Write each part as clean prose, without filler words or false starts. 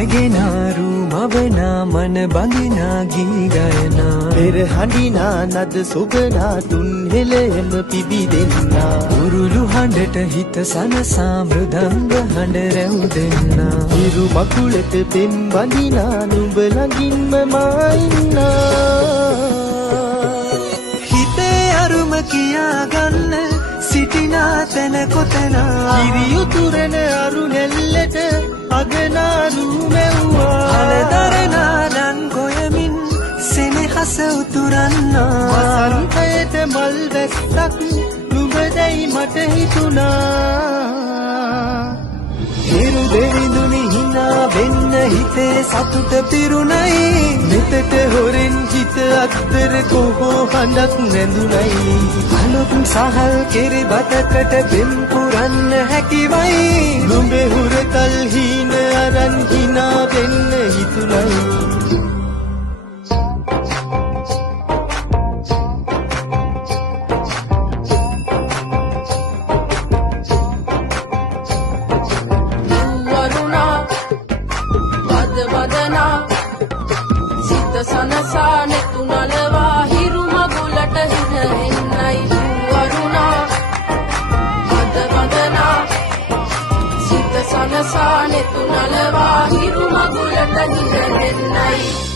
නැගෙනාරු මවනා මන බඳිනා ගී ගයනා පෙර හඬිනා නද සොබනා තුන් හෙළෙම පිබිදෙන්නා උරුළු හඬට හිත සනසා මෘදංග හඬ රැව් දෙන්නා හිරු මකුලට පෙම් බඳිනා නුඹ ළඟින්ම මා ඉන්නා හිතේ අරුම කියාගන්න සිටිනා තැන කොතනා කිරියුතුරන අරු නැල්ලට අගනාරු මැව්වා අලදරනා නන් ගොයමින් සෙනෙහස උතුරන්නා වසන්තයට මල් වැස්සක් නුඹදැයි මට හිතුණා හිරු දෙවිඳුනි හිනා වෙන්න හිතේ සතුට පිරුණයි මෙතට හොරෙන් හිත අත්තර කොහෝ හඬක් නැඳුනයි අලුත් සහල් කෙරි බතකට පෙම් පුරන්න හැකිවයි නුඹේ හුරතල් හීන අරන් හිනා වෙන්න හිතුණයි සනසා නෙතු නලවා හිරු මගුලට හින එන්නයි වරුණා අද වදනා සිත සනසා නෙතු නලවා හිරු මගුලට හින එන්නයි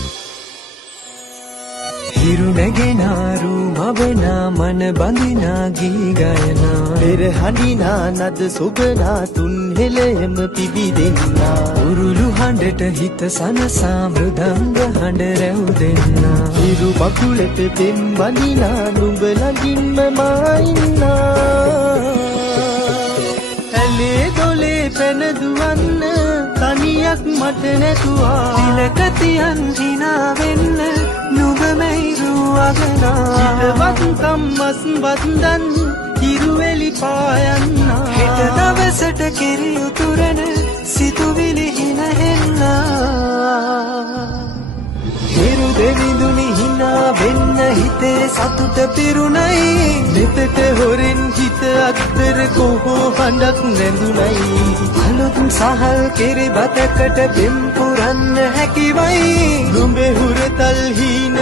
හිරු නැගෙනාරු මවනා මන බඳිනා ගී ගයනා පෙර හඬිනා නද සොබනා තුන් හෙළෙම පිබිදෙන්නා උරුළු හඬට හිත සනසා මෘදංග හඬ රැව් දෙන්නා හිරු මකුලට පෙම් බඳිනා නුඹ ළඟින්ම මා ඉන්නා ඇලේ දොලේ පැන දුවන්න තනියක් මට නැතුවා තිලක තියන් හිනා වෙන්න නුඹ මෙයිරු අගනා හිතවත්කම් මස් වන්දන් හිරුවෙලි පායන්නා හෙට දවසට කිරි උතුරන සිතුවිලි හිනහෙන්නා හිරු දෙවිඳුනි හිනා වෙන්න හිතේ සතුට පිරුණයි මෙතට හොරෙන් හිත අත්තර කොහෝ හඬක් නැඳුනයි අලුත් සහල් කෙරි බතකට පෙම් පුරන්න හැකිවයි නුඹේ හුරතල් හීන